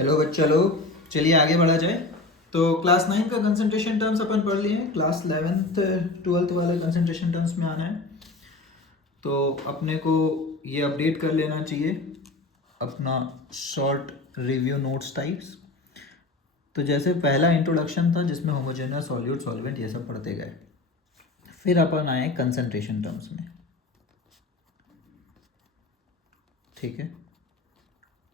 Hello बच्चा लोग, चलिए आगे बढ़ा जाए। तो क्लास 9 का कंसंट्रेशन टर्म्स अपन पढ़ लिए हैं। क्लास 11th 12th वाले कंसंट्रेशन टर्म्स में आना है तो अपने को ये अपडेट कर लेना चाहिए अपना शॉर्ट रिव्यू नोट्स टाइप्स। तो जैसे पहला इंट्रोडक्शन था जिसमें होमोजेनियस सॉल्यूट सॉल्वेंट ये सब पढ़ते गए, फिर अपन आए कंसंट्रेशन टर्म्स में। ठीक है,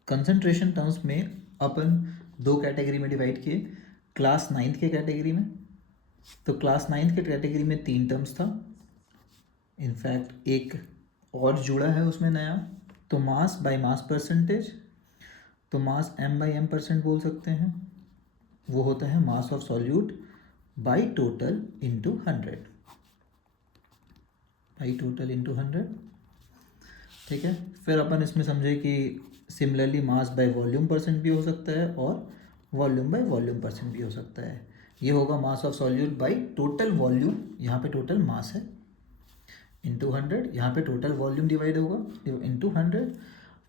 कंसंट्रेशन टर्म्स में अपन दो कैटेगरी में डिवाइड किए। क्लास 9th के कैटेगरी में, तो क्लास 9th के कैटेगरी में 3 टर्म्स था। इनफैक्ट एक और जुड़ा है उसमें नया, तो मास बाय मास परसेंटेज। तो मास m बाई m परसेंट बोल सकते हैं, वो होता है mass of solute by total into 100, by total into 100। ठीक है, फिर अपन इसमें समझे कि similarly mass by volume percent भी हो सकता है और वॉल्यूम बाय वॉल्यूम परसेंट भी हो सकता है। ये होगा mass of solute by total volume, यहाँ पे टोटल मास है, इंटू 100। यहाँ पे टोटल वॉल्यूम डिवाइड होगा इंटू 100।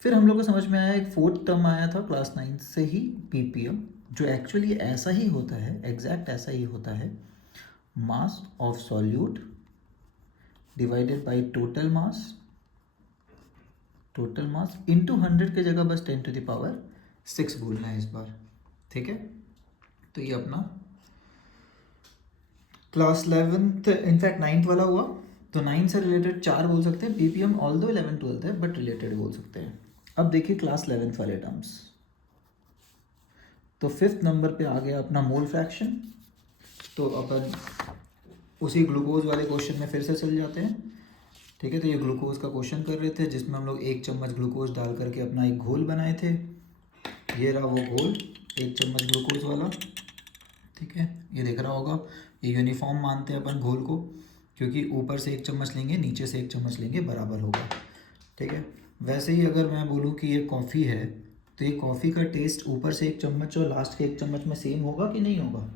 फिर हम लोग को समझ में आया एक फोर्थ टर्म आया था क्लास 9 से ही, पीपीएम, जो एक्चुअली ऐसा ही होता है, एग्जैक्ट ऐसा ही होता है, mass of solute divided by total mass, total mass into 100 के जगह बस 10⁻6 बोलना है इस बार। ठीक है, तो ये अपना क्लास 11th इनफैक्ट 9th वाला हुआ। तो 9 से रिलेटेड 4 बोल सकते हैं पीपीएम, ऑल दो 11 12th है बट रिलेटेड बोल सकते हैं। अब देखिए क्लास 11th वाले टर्म्स। तो 5th नंबर पे आ गया अपना मोल फ्रैक्शन। तो अपन उसी ग्लूकोज वाले क्वेश्चन में फिर से चल जाते हैं। ठीक है, तो ये ग्लूकोज का क्वेश्चन कर रहे थे जिसमें हम लोग 1 चम्मच ग्लूकोज डाल करके अपना एक घोल बनाए थे। ये रहा वो घोल, 1 चम्मच ग्लूकोज वाला। ठीक है, ये देख रहा होगा, ये यूनिफॉर्म मानते हैं अपन घोल को, क्योंकि ऊपर से 1 चम्मच लेंगे नीचे से 1 चम्मच लेंगे बराबर होगा। ठीक है, वैसे ही अगर मैं बोलूँ कि ये कॉफ़ी है तो ये कॉफ़ी का टेस्ट ऊपर से 1 चम्मच और लास्ट के 1 चम्मच में सेम होगा कि नहीं होगा?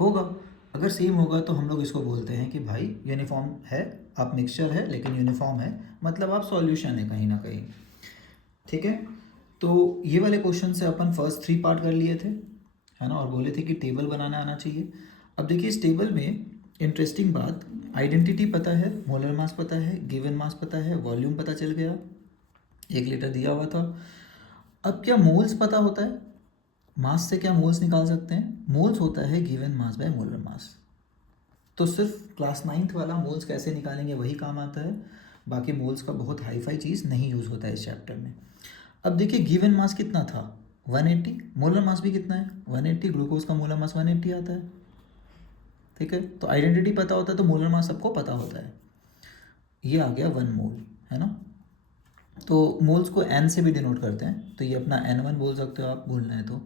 होगा। अगर सेम होगा तो हम लोग इसको बोलते हैं कि भाई यूनिफॉर्म है, आप मिक्सचर है लेकिन यूनिफॉर्म है, मतलब आप सॉल्यूशन है कहीं ना कहीं। ठीक है, तो ये वाले क्वेश्चन से अपन फर्स्ट 3 पार्ट कर लिए थे, है ना, और बोले थे कि टेबल बनाना आना चाहिए। अब देखिए इस टेबल में इंटरेस्टिंग बात, आइडेंटिटी पता है, मोलर मास पता है, गिवन मास पता है, वॉल्यूम पता चल गया, 1 लीटर दिया हुआ था। अब क्या मोल्स पता होता है? मास से क्या मोल्स निकाल सकते हैं? मोल्स होता है given mass by molar mass. तो सिर्फ क्लास 9th वाला मोल्स कैसे निकालेंगे वही काम आता है, बाकी मोल्स का बहुत हाई फाई चीज़ नहीं यूज़ होता है इस चैप्टर में। अब देखिए गिवन मास कितना था, 180। मोलर मास भी कितना है, 180। ग्लूकोज का मोलर मास 180 आता है। ठीक है, तो आइडेंटिटी पता होता है तो मोलर मास सबको पता होता है। ये आ गया 1 मोल, है ना। तो मोल्स को एन से भी डिनोट करते हैं, तो ये अपना N1 बोल सकते हो आप बोलना है तो।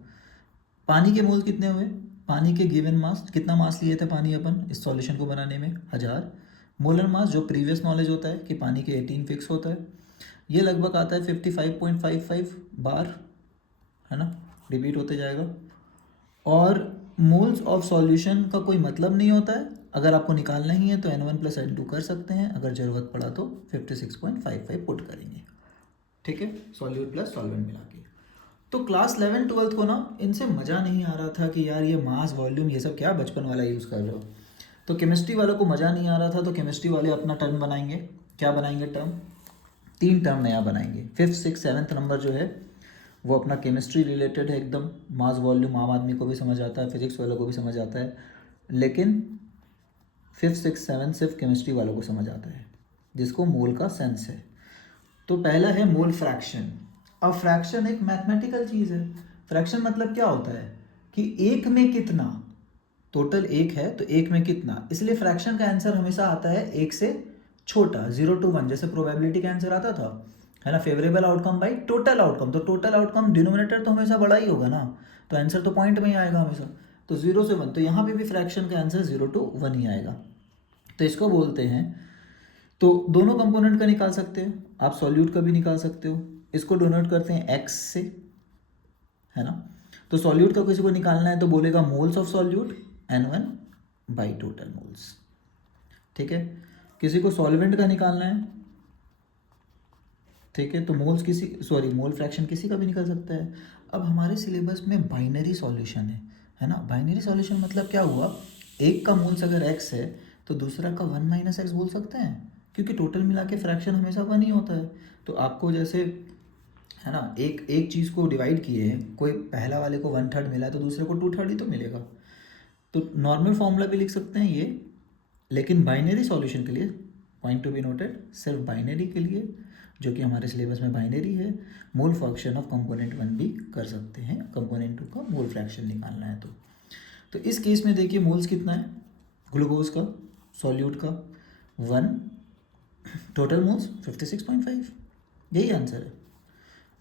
पानी के मोल कितने हुए? पानी के गिवन मास, कितना मास लिए थे पानी अपन इस सॉल्यूशन को बनाने में? 1000। मोलर मास जो प्रीवियस नॉलेज होता है कि पानी के 18 फिक्स होता है, ये लगभग आता है 55.55 बार, है ना, रिपीट होते जाएगा। और मोल्स ऑफ सॉल्यूशन का कोई मतलब नहीं होता है, अगर आपको निकालना ही है तो N1 प्लस N2 कर सकते हैं, अगर ज़रूरत पड़ा तो 56.55 पुट करेंगे। ठीक है, सॉल्यूट प्लस सॉल्वेंट मिला के। तो क्लास 11 12th को ना इनसे मज़ा नहीं आ रहा था कि यार ये मास वॉल्यूम ये सब क्या बचपन वाला यूज़ कर रहे हो। तो केमिस्ट्री वालों को मज़ा नहीं आ रहा था, तो केमिस्ट्री वाले अपना टर्म बनाएंगे। क्या बनाएंगे टर्म? 3 टर्म नया बनाएंगे। 5th 6th 7th नंबर जो है वो अपना केमिस्ट्री रिलेटेड है एकदम, मास वॉल्यूम आम आदमी को भी समझ आता है, फिजिक्स वालों को भी समझ आता है, लेकिन 5th 6th 7th सिर्फ केमिस्ट्री वालों को समझ आता है, जिसको मोल का सेंस है। तो पहला है मोल फ्रैक्शन। अब फ्रैक्शन एक मैथमेटिकल चीज़ है। फ्रैक्शन मतलब क्या होता है कि एक में कितना, टोटल 1 है तो 1 में कितना, इसलिए फ्रैक्शन का आंसर हमेशा आता है 1 से छोटा, 0 to 1, जैसे प्रोबेबिलिटी का आंसर आता था, है ना, favourable outcome by total outcome. तो टोटल आउटकम डिनोमिनेटर तो हमेशा बड़ा ही होगा ना, तो आंसर तो पॉइंट में ही आएगा हमेशा। तो 0 से 1, तो यहाँ पे भी फ्रैक्शन का आंसर 0 to 1 ही आएगा। तो इसको बोलते हैं, तो दोनों कंपोनेंट का निकाल सकते हैं आप, सॉल्यूट का भी निकाल सकते हो। इसको डोनेट करते हैं एक्स से, है ना। तो सॉल्यूट का किसी को निकालना है तो बोलेगा moles of solute N1 by total moles. ठीक है, किसी को सॉल्वेंट का निकालना है ठीक है, तो मोल फ्रैक्शन किसी का भी निकल सकता है। अब हमारे सिलेबस में बाइनरी सॉल्यूशन है ना। बाइनरी सॉल्यूशन मतलब क्या हुआ, एक का मोल्स अगर x है तो दूसरा का 1 - x बोल सकते हैं, क्योंकि टोटल मिला के फ्रैक्शन हमेशा 1 ही होता है। तो आपको जैसे है ना, एक चीज़ को डिवाइड किए हैं, कोई पहला वाले को 1/3 मिला तो दूसरे को 2/3 ही तो मिलेगा। तो नॉर्मल फॉर्मूला भी लिख सकते हैं ये, लेकिन बाइनरी सॉल्यूशन के लिए पॉइंट टू बी नोटेड, सिर्फ बाइनरी के लिए, जो कि हमारे सिलेबस में बाइनरी है, मोल फ्रैक्शन ऑफ कंपोनेंट 1 भी कर सकते हैं, कंपोनेंट 2 का मोल फ्रैक्शन निकालना है तो इस केस में देखिए मोल्स कितना है ग्लूकोज का, सॉल्यूट का 1, टोटल मोल्स 56.5, यही आंसर है।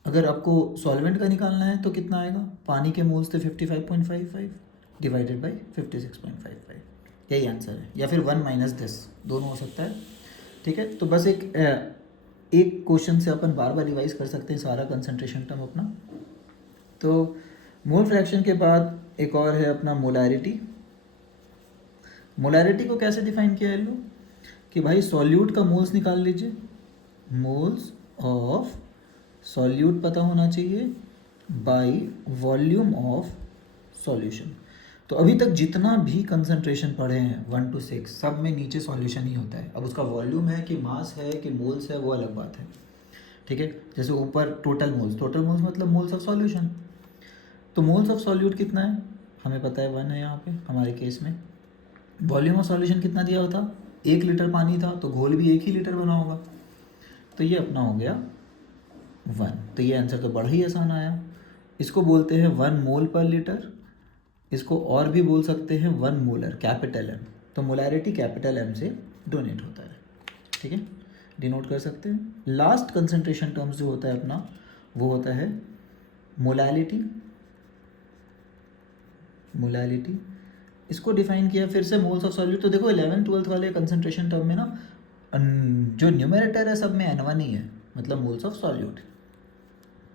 अगर आपको सॉल्वेंट का निकालना है तो कितना आएगा, पानी के मोल्स थे 55.55 डिवाइडेड बाई 56.55, यही आंसर है। या फिर 1 - 10, दोनों हो सकता है। ठीक है, तो बस एक क्वेश्चन से अपन बार बार रिवाइज कर सकते हैं सारा कंसंट्रेशन टर्म अपना। तो मोल फ्रैक्शन के बाद एक और है अपना मोलैरिटी। मोलैरिटी को कैसे डिफाइन किया है लो, कि भाई सॉल्यूट का मोल्स निकाल लीजिए, मोल्स ऑफ सॉल्यूट पता होना चाहिए बाय वॉल्यूम ऑफ सॉल्यूशन। तो अभी तक जितना भी कंसंट्रेशन पढ़े हैं 1 to 6, सब में नीचे सॉल्यूशन ही होता है। अब उसका वॉल्यूम है कि मास है कि मोल्स है, वो अलग बात है। ठीक है, जैसे ऊपर टोटल मोल्स मतलब मोल्स ऑफ सॉल्यूशन। तो मोल्स ऑफ सॉल्यूट कितना है हमें पता है, 1 है यहाँ पे हमारे केस में। वॉल्यूम ऑफ सॉल्यूशन कितना दिया होता, 1 लीटर पानी था तो घोल भी 1 ही लीटर बना होगा, तो ये अपना हो गया 1। तो ये आंसर तो बड़ा ही आसान आया। इसको बोलते हैं 1 मोल पर लीटर, इसको और भी बोल सकते हैं 1 मोलर, कैपिटल M। तो मोलैरिटी कैपिटल M से डोनेट होता है। ठीक है, डिनोट कर सकते हैं। लास्ट कंसंट्रेशन टर्म्स जो होता है अपना, वो होता है मोलैलिटी। इसको डिफाइन किया फिर से मोल्स ऑफ सॉल्यूट। तो देखो 11th 12th वाले कंसंट्रेशन टर्म में ना जो न्यूमरेटर है सब में N1 ही है, मतलब मोल्स ऑफ सॉल्यूट।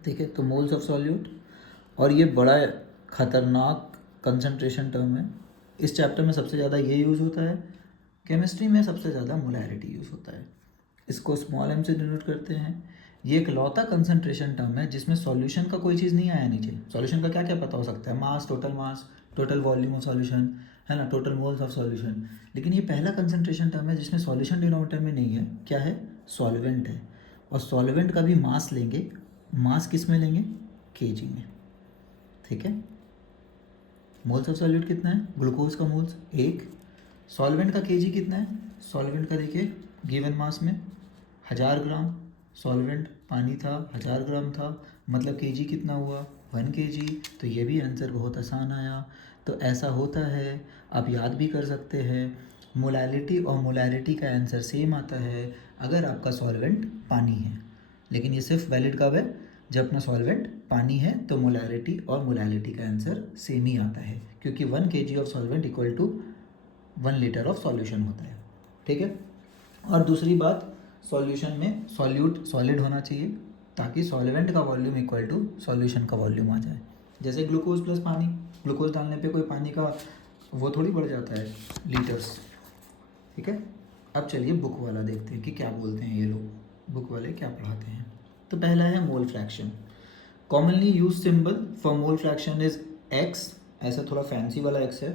ठीक है, तो मोल्स ऑफ सॉल्यूट, और ये बड़ा खतरनाक कंसंट्रेशन टर्म है। इस चैप्टर में सबसे ज़्यादा ये यूज़ होता है, केमिस्ट्री में सबसे ज़्यादा मोलैरिटी यूज़ होता है। इसको स्मॉल m से डिनोट करते हैं। ये एक लौता कंसंट्रेशन टर्म है जिसमें सॉल्यूशन का कोई चीज़ नहीं आया नीचे। सॉल्यूशन का क्या क्या पता हो सकता है, मास, टोटल वॉल्यूम ऑफ सॉल्यूशन, है ना, टोटल मोल्स ऑफ सॉल्यूशन। लेकिन ये पहला कंसंट्रेशन टर्म है जिसमें सॉल्यूशन डिनोमिनेटर में नहीं है। क्या है, सॉल्वेंट है। और सॉल्वेंट का भी मास लेंगे, मास किस में लेंगे, kg में। ठीक है, मोल्स ऑफ सॉल्यूट कितना है, ग्लूकोज का मोल्स 1, सॉल्वेंट का kg कितना है, सॉल्वेंट का देखिए गिवन मास में 1000 ग्राम, सॉल्वेंट पानी था 1000 ग्राम था, मतलब kg कितना हुआ 1 kg। तो ये भी आंसर बहुत आसान आया। तो ऐसा होता है, आप याद भी कर सकते हैं। मोलैलिटी और मोलैरिटी का आंसर सेम आता है अगर आपका सॉल्वेंट पानी है, लेकिन ये सिर्फ वैलिड कब है, जब अपना सॉल्वेंट पानी है, तो मोलैरिटी और मोलैलिटी का आंसर सेम ही आता है, क्योंकि 1 kg of solvent equal to 1 litre of solution होता है। ठीक है, और दूसरी बात, सॉल्यूशन में सॉल्यूट सॉलिड होना चाहिए ताकि सॉल्वेंट का वॉल्यूम इक्वल टू सॉल्यूशन का वॉल्यूम आ जाए। जैसे ग्लूकोज प्लस पानी, ग्लूकोज डालने पे कोई पानी का वो थोड़ी बढ़ जाता है लीटर्स। ठीक है, अब चलिए बुक वाला देखते हैं कि क्या बोलते हैं ये लोग, बुक वाले क्या पढ़ाते हैं। तो पहला है mole fraction. Commonly use symbol for mole fraction is x, ऐसा थोड़ा फैंसी वाला x है।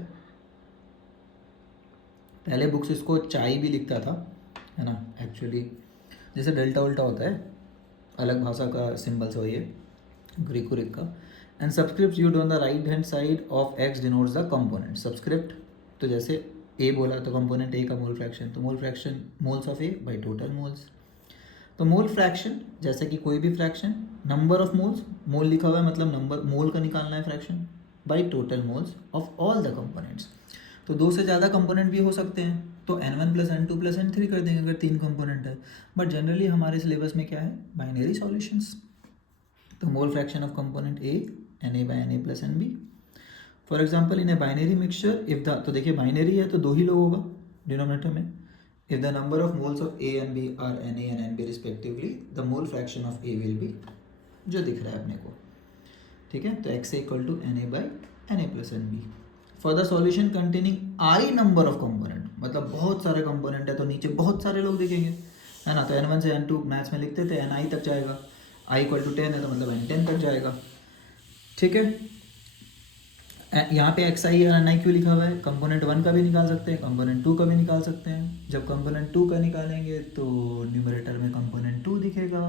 पहले बुक्स इसको चाय भी लिखता था, है ना, एक्चुअली जैसे डेल्टा उल्टा होता है, अलग भाषा का सिंबल्स हो ये, ग्रीको-रिक का। And subscript used on the right hand side of x denotes the component. Subscript तो जैसे a बोला तो कंपोनेंट a का मोल फ्रैक्शन, तो mole fraction moles of a by total moles. तो मोल फ्रैक्शन जैसे कि कोई भी फ्रैक्शन, नंबर ऑफ मोल्स, मोल लिखा हुआ है मतलब नंबर मोल का निकालना है fraction, by total moles of all the components. तो 2 से ज़्यादा कंपोनेंट भी हो सकते हैं, तो n1 + n2 + n3 कर देंगे अगर 3 कंपोनेंट है। बट जनरली हमारे सिलेबस में क्या है, बाइनरी सॉल्यूशंस। तो mole fraction of component a Na/Na + Nb। For example in a binary mixture if the, तो देखिए बाइनरी है तो 2 ही लोग होगा डिनोमिनेटर में। If the number of moles of A and B are Na and Nb respectively, the mole fraction of A will be, जो दिख रहा है अपने को। ठीक है, तो x equal to Na/Na + Nb। For the solution containing i number of component, मतलब बहुत सारे कंपोनेंट है तो नीचे बहुत सारे लोग दिखेंगे, है ना। तो n1 से n2 मैथ्स में लिखते थे ni तक जाएगा, i इक्वल टू 10 है तो मतलब n10 तक जाएगा, ठीक है। यहाँ पे एक्स आई और एन आई क्यों लिखा हुआ है, कंपोनेंट 1 का भी निकाल सकते हैं, कंपोनेंट 2 का भी निकाल सकते हैं। जब कंपोनेंट 2 का निकालेंगे तो न्यूमरेटर में कंपोनेंट 2 दिखेगा,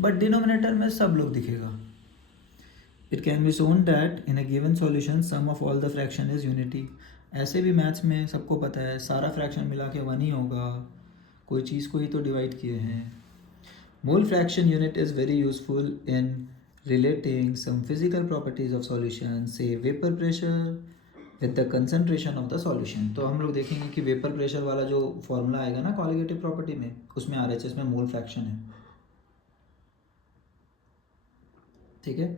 बट डिनोमिनेटर में सब लोग दिखेगा। It can be shown that in a given solution sum of all the fraction is unity. ऐसे भी मैथ्स में सबको पता है सारा फ्रैक्शन मिला के 1 ही होगा, कोई चीज़ को ही तो डिवाइड किए हैं। Mole fraction unit is very useful in relating some physical properties of solution, say vapor pressure with the concentration of the solution। तो हम लोग देखेंगे कि वेपर प्रेशर वाला जो फॉर्मूला आएगा ना कॉलिगेटिव प्रॉपर्टी में, उसमें RHS में मोल फ्रैक्शन है, ठीक है,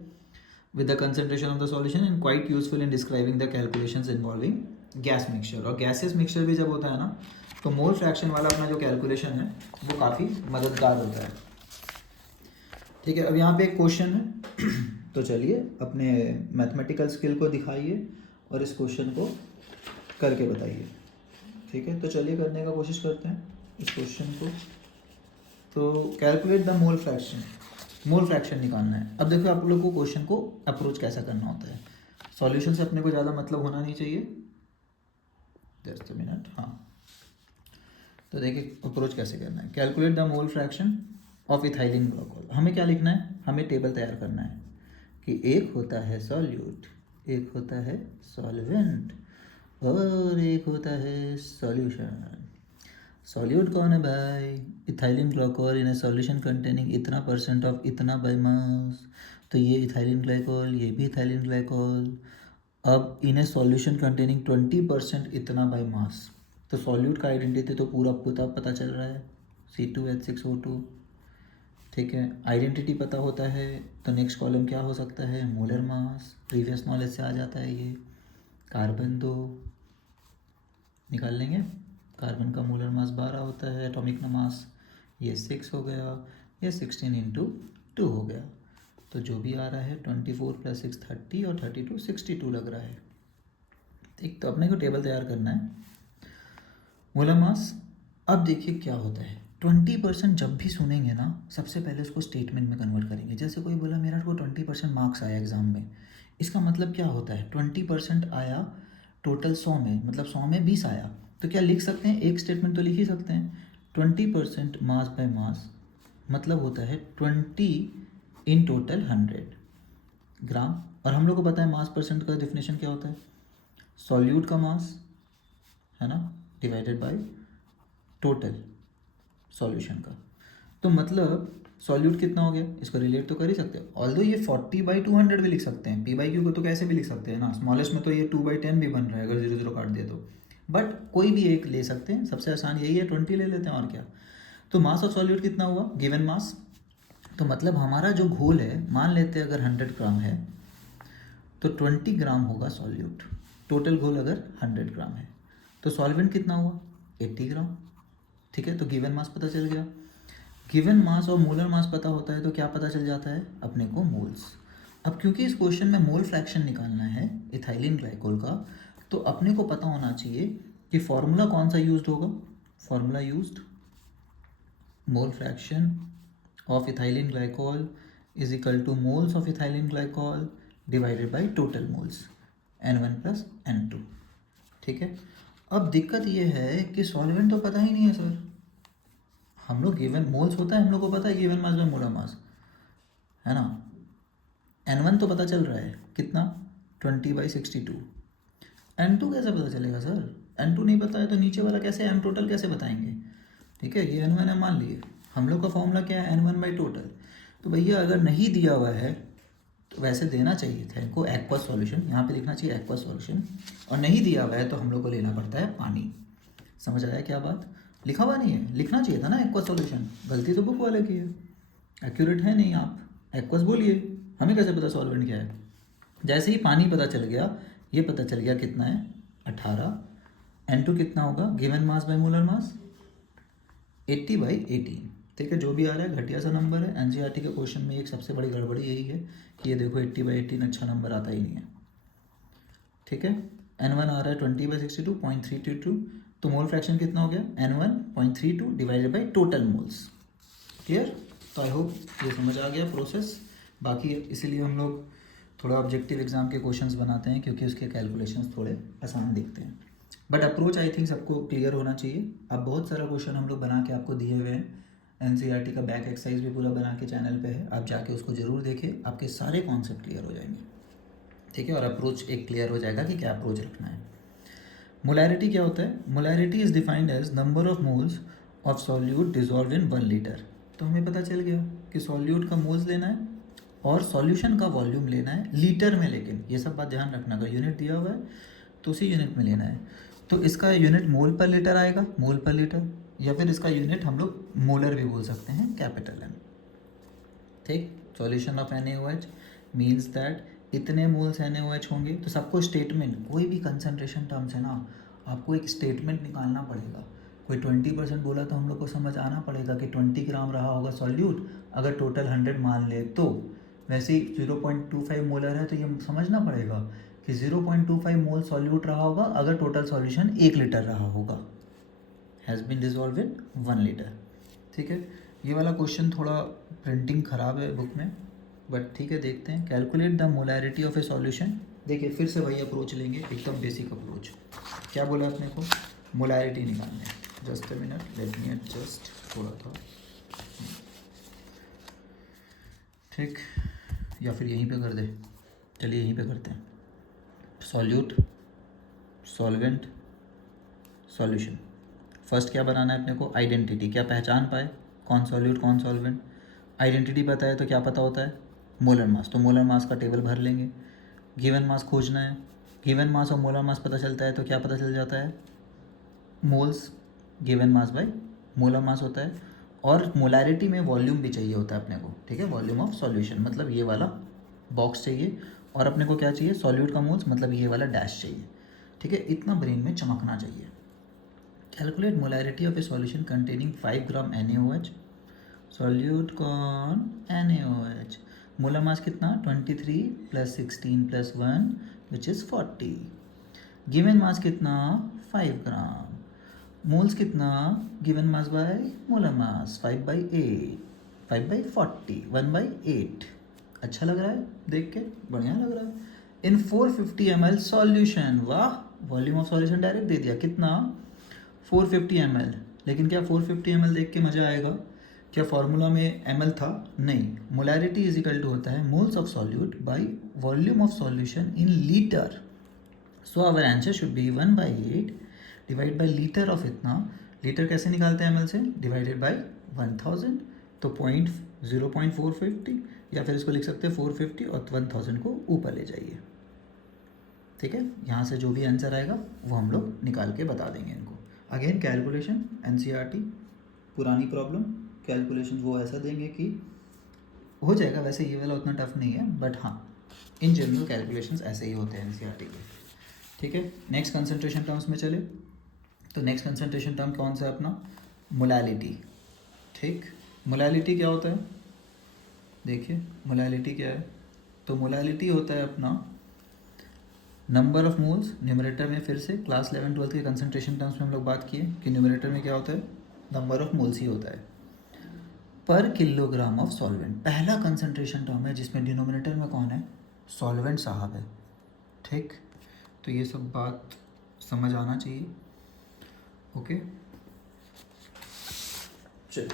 with the concentration of the solution and quite useful in describing the calculations involving gas mixture। और gaseous mixture भी जब होता है ना तो मोल फ्रैक्शन वाला अपना जो कैलकुलेशन है वो काफ़ी मददगार होता है, ठीक है। अब यहाँ पे एक क्वेश्चन है तो चलिए अपने मैथमेटिकल स्किल को दिखाइए और इस क्वेश्चन को करके बताइए, ठीक है। तो चलिए करने का कोशिश करते हैं इस क्वेश्चन को। तो calculate the mole fraction, mole fraction निकालना है। अब देखो आप लोग को क्वेश्चन को अप्रोच कैसा करना होता है, सॉल्यूशन से अपने को ज़्यादा मतलब होना नहीं चाहिए, जस्ट अ मिनट, हाँ। तो देखिए अप्रोच कैसे करना है, calculate the mole fraction of ethylene glycol. हमें क्या लिखना है, हमें टेबल तैयार करना है कि एक होता है सॉल्यूट, एक होता है सॉल्वेंट और एक होता है सॉल्यूशन। सॉल्यूट कौन है भाई, इथाइलिन ग्लाइकोल इन ए सॉल्यूशन कंटेनिंग इतना % ऑफ इतना बाय मास। तो ये इथाइलिन ग्लाइकोल, ये भी इथाइलिन ग्लाइकोल। अब इन ए सॉल्यूशन कंटेनिंग 20% इतना बाय मास। तो सॉल्यूट का आइडेंटिटी तो पूरा पता चल रहा है, C2H6O2, ठीक है। आइडेंटिटी पता होता है तो नेक्स्ट कॉलम क्या हो सकता है, मोलर मास, प्रीवियस नॉलेज से आ जाता है ये। कार्बन 2 निकाल लेंगे, कार्बन का मोलर मास 12 होता है, एटॉमिक मास ये 6 हो गया, ये 16 × 2 हो गया। तो जो भी आ रहा है 24 + 6 30 और 32 62 लग रहा है, ठीक। तो अपने को टेबल तैयार करना है मोलर मास। अब देखिए क्या होता है, 20% जब भी सुनेंगे ना सबसे पहले उसको स्टेटमेंट में कन्वर्ट करेंगे। जैसे कोई बोला मेरा को 20% मार्क्स आया एग्ज़ाम में, इसका मतलब क्या होता है, 20% आया टोटल 100 में, मतलब 100 में 20 आया। तो क्या लिख सकते हैं, एक स्टेटमेंट तो लिख ही सकते हैं, 20% मास बाय मास मतलब होता है 20 इन टोटल 100 ग्राम। और हम लोग को पता है मास परसेंट का डिफिनेशन क्या होता है, सॉल्यूट का मास है ना डिवाइडेड बाय टोटल सॉल्यूशन का। तो मतलब सॉल्यूट कितना हो गया, इसको रिलेट तो कर ही सकते हैं। ऑल्दो ये 40/200 भी लिख सकते हैं, P/Q को तो कैसे भी लिख सकते हैं ना, स्मॉलेस्ट में तो ये 2/10 भी बन रहा है अगर 0 0 काट दिया तो, बट कोई भी एक ले सकते हैं, सबसे आसान यही है 20 ले लेते हैं और क्या। तो मास ऑफ सॉल्यूट कितना हुआ, गिवन मास। तो मतलब हमारा जो घोल है, मान लेते हैं अगर 100 ग्राम है तो 20 ग्राम होगा सॉल्यूट, टोटल घोल अगर 100 ग्राम है। तो सॉल्वेंट कितना हुआ 80 ग्राम, ठीक है। तो गिवन मास पता चल गया, गिवन मास और मोलर मास पता होता है तो क्या पता चल जाता है अपने को, मोल्स। अब क्योंकि इस क्वेश्चन में मोल फ्रैक्शन निकालना है इथाइलिन ग्लाइकोल का, तो अपने को पता होना चाहिए कि फॉर्मूला कौन सा यूज्ड होगा। Formula used, mole fraction of ethylene glycol is equal two moles of ethylene glycol divided by total moles, N1 + N2, ठीक है। अब दिक्कत ये है कि सॉल्वेंट तो पता ही नहीं है सर, हम लोग गिवन मोल्स होता है हम लोग को पता है, given mass by molar mass है ना। N1 तो पता चल रहा है कितना 20/62, N2 कैसे पता चलेगा सर, N2 नहीं पता है तो नीचे वाला कैसे M टोटल कैसे बताएंगे, ठीक है। ये N1 है मान लिए, हम लोग का फॉर्मूला क्या है N1/टोटल। तो भैया अगर नहीं दिया हुआ है तो वैसे देना चाहिए था इनको एक्वस सॉल्यूशन, यहाँ पे लिखना चाहिए एक्वस सॉल्यूशन, और नहीं दिया हुआ है तो हम लोग को लेना पड़ता है पानी। समझ आया क्या बात, लिखा हुआ नहीं है, लिखना चाहिए था ना एक्वस सॉल्यूशन, गलती तो बुक वाले की है, एक्यूरेट है नहीं, आप एक्वस बोलिए, हमें कैसे पता सॉल्वेंट क्या है। जैसे ही पानी पता चल गया, ये पता चल गया कितना है 18, N2 कितना होगा, given mass by molar mass 80/18, ठीक है। जो भी आ रहा है घटिया सा नंबर है, एनसीईआरटी के क्वेश्चन में एक सबसे बड़ी गड़बड़ी यही है कि ये देखो 80/18 अच्छा नंबर आता ही नहीं है, ठीक है। N1 आ रहा है 20/62 0.322, तो मोल फ्रैक्शन कितना हो गया N1 0.32 divided by total moles, clear? तो आई होप ये समझ आ गया प्रोसेस। बाकी इसीलिए हम लोग थोड़ा ऑब्जेक्टिव एग्जाम के क्वेश्चंस बनाते हैं, क्योंकि उसके कैलकुलेशंस थोड़े आसान दिखते हैं। बट अप्रोच आई थिंक सबको क्लियर होना चाहिए। अब बहुत सारा क्वेश्चन हम लोग बना के आपको दिए हुए हैं, एनसीईआरटी का बैक एक्सरसाइज भी पूरा बना के चैनल पे है, आप जाके उसको ज़रूर देखिए, आपके सारे कॉन्सेप्ट क्लियर हो जाएंगे, ठीक है? और अप्रोच एक क्लियर हो जाएगा कि क्या अप्रोच रखना है। मोलैरिटी क्या होता है? Molarity is defined as number of moles of solute dissolve in 1 litre. तो हमें पता चल गया कि सॉल्यूट का मोल्स लेना है और सॉल्यूशन का वॉल्यूम लेना है लीटर में, लेकिन ये सब बात ध्यान रखना, अगर यूनिट दिया हुआ है तो उसी यूनिट में लेना है। तो इसका यूनिट मोल पर लीटर आएगा, मोल पर लीटर, या फिर इसका यूनिट हम लोग मोलर भी बोल सकते हैं, कैपिटल एम, ठीक? Solution of NaOH means that इतने मोल्स NaOH होंगे। तो सबको स्टेटमेंट, कोई भी कंसनट्रेशन टर्म्स है ना, आपको एक स्टेटमेंट निकालना पड़ेगा। कोई 20% बोला तो हम लोग को समझ आना पड़ेगा कि 20 ग्राम रहा होगा सॉल्यूट, अगर टोटल 100 मान ले तो। वैसे ही 0.25 मोलर है तो ये समझना पड़ेगा कि 0.25 मोल सॉल्यूट रहा होगा अगर टोटल सॉल्यूशन 1 लीटर रहा होगा, has been dissolve in 1 litre, ठीक है? ये वाला क्वेश्चन थोड़ा प्रिंटिंग ख़राब है बुक में, बट ठीक है, देखते हैं। Calculate the molarity of A solution. देखिए फिर से वही अप्रोच लेंगे, एकदम बेसिक अप्रोच। क्या बोला अपने को? मोलैरिटी निकालने। Just a minute, let me adjust थोड़ा था, ठीक? या फिर यहीं पे कर दे, चलिए यहीं पे करते हैं। Solute, solvent, solution. फर्स्ट क्या बनाना है अपने को? आइडेंटिटी। क्या पहचान पाए कौन सॉल्यूट कौन सॉल्वेंट? आइडेंटिटी पता है तो क्या पता होता है? Molar mass. तो मोलर मास का टेबल भर लेंगे। गिवन मास खोजना है, गिवन मास और मोलर मास पता चलता है तो क्या पता चल जाता है? Moles given mass by molar mass होता है। और मोलैरिटी में वॉल्यूम भी चाहिए होता है अपने को, ठीक है? वॉल्यूम ऑफ सॉल्यूशन मतलब ये वाला बॉक्स चाहिए, और अपने को क्या चाहिए? सॉल्यूट का मोल्स मतलब ये वाला डैश चाहिए, ठीक है? इतना ब्रेन में चमकना चाहिए। Calculate molarity of A solution containing 5 gram NaOH। Solute कौन? NaOH। मोलर मास कितना? 23 + 16 + 1 विच इज़ 40। गिवन मास कितना? 5 ग्राम। मोल्स कितना? Given mass by molar mass 5/8, 5/40, 1/8। अच्छा लग रहा है देख के? बढ़िया लग रहा है। इन 450 ml सॉल्यूशन, वाह! वॉल्यूम ऑफ सॉल्यूशन डायरेक्ट दे दिया, कितना? 450 ml। लेकिन क्या 450 ml देख के मज़ा आएगा? क्या फॉर्मूला में ml था? नहीं। मोलैरिटी इज इक्वल टू होता है moles of solute by volume of solution in litre. So our answer should be 1/8 divide by litre of इतना। लीटर कैसे निकालते हैं ml से? Divided by 1000। तो 0.450, या फिर इसको लिख सकते हैं 450 और 1000 को ऊपर ले जाइए, ठीक है? यहाँ से जो भी आंसर आएगा वो हम लोग निकाल के बता देंगे इनको। अगेन कैलकुलेशन, NCERT पुरानी प्रॉब्लम, कैलकुलेशन वो ऐसा देंगे कि हो जाएगा। वैसे ये वाला उतना टफ नहीं है, बट हाँ इन जनरल कैलकुलेशंस ऐसे ही होते हैं NCERT के, ठीक है? नेक्स्ट कंसंट्रेशन टर्म्स में चले तो नेक्स्ट कंसंट्रेशन टर्म कौन सा है अपना? मोलैलिटी, ठीक? मोलैलिटी क्या होता है? देखिए मोलैलिटी क्या है? तो मोलैलिटी होता है अपना नंबर ऑफ मोल्स। न्यूमरेटर में फिर से क्लास 11 12 के कंसंट्रेशन टर्म्स में हम लोग बात किए कि न्यूमरेटर में क्या होता है? नंबर ऑफ मोल्स ही होता है पर किलोग्राम ऑफ सॉल्वेंट। पहला कंसंट्रेशन टर्म है जिसमें डिनोमिनेटर में कौन है? सॉल्वेंट साहब है, ठीक? तो ये सब बात समझ आना चाहिए, ओके? चलिए,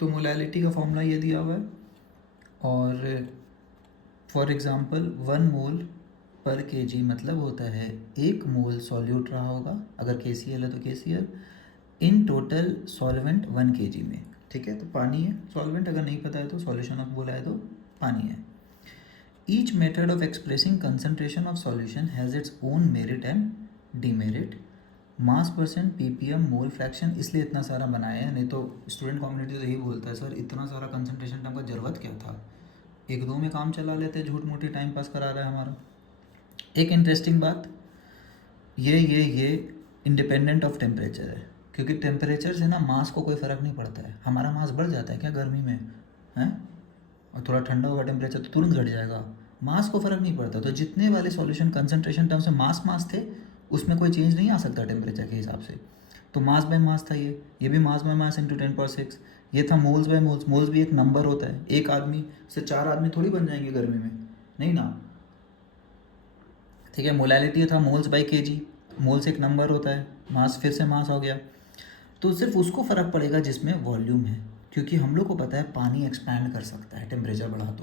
तो मोलैलिटी का फॉर्मूला ये दिया हुआ है, और फॉर एग्जांपल 1 मोल पर kg मतलब होता है 1 मोल सॉल्यूट रहा होगा, अगर KCl है तो KCl, in total solvent 1 kg में, ठीक है? तो पानी है सॉल्वेंट, अगर नहीं पता है तो सॉल्यूशन ऑफ बोला है तो पानी है। Each method of expressing concentration of solution has its own merit and demerit. Mass percent, ppm, mole fraction, इसलिए इतना सारा बनाया है, नहीं तो स्टूडेंट कम्युनिटी तो यही बोलता है सर इतना सारा कंसंट्रेशन टर्म का ज़रूरत क्या था? 1-2 में काम चला लेते, झूठ मूठी टाइम पास करा रहा है हमारा। एक इंटरेस्टिंग बात, ये इंडिपेंडेंट ऑफ टेम्परेचर है, क्योंकि टेम्परेचर से ना मास को कोई फ़र्क नहीं पड़ता है। हमारा मास बढ़ जाता है क्या गर्मी में? हैं? और थोड़ा ठंडा होगा टेम्परेचर तो तुरंत घट जाएगा, मास को फ़र्क नहीं पड़ता। तो जितने वाले सॉल्यूशन कंसंट्रेशन टर्म्स में मास थे उसमें कोई चेंज नहीं आ सकता टेम्परेचर के हिसाब से। तो मास बाय मास था, ये भी मास बाय मास इंटू 10⁶, ये था मोल्स बाय मोल्स। मोल्स भी एक नंबर होता है, एक आदमी से 4 आदमी थोड़ी बन जाएंगे गर्मी में, नहीं ना, ठीक है। मोलैलिटी था मोल्स बाय केजी, मोल्स एक नंबर होता है, मास फिर से मास हो गया। तो सिर्फ उसको फ़र्क पड़ेगा जिसमें वॉल्यूम है, क्योंकि हम लोग को पता है पानी एक्सपैंड कर सकता है टेम्परेचर बढ़ा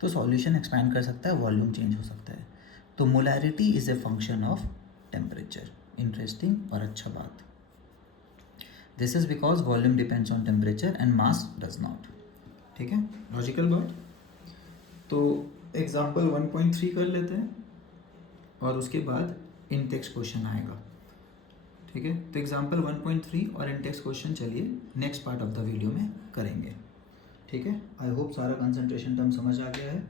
तो सॉल्यूशन एक्सपैंड कर सकता है, वॉल्यूम चेंज हो सकता है। तो molarity is a function of temperature. Interesting और अच्छा बात। This is because volume depends on temperature and mass does not. ठीक है, लॉजिकल बात। तो एग्जाम्पल 1.3 कर लेते हैं और उसके बाद इन टेक्स्ट क्वेश्चन आएगा। ठीक है, तो एग्जाम्पल 1.3 और इन टेक्स्ट क्वेश्चन चलिए next part of the video में करेंगे। ठीक है, आई होप सारा कंसंट्रेशन टर्म समझ आ गया है।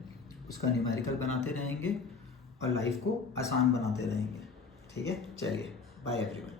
उसका न्यूमेरिकल बनाते रहेंगे और लाइफ को आसान बनाते रहेंगे। ठीक है, चलिए बाय एवरीवन।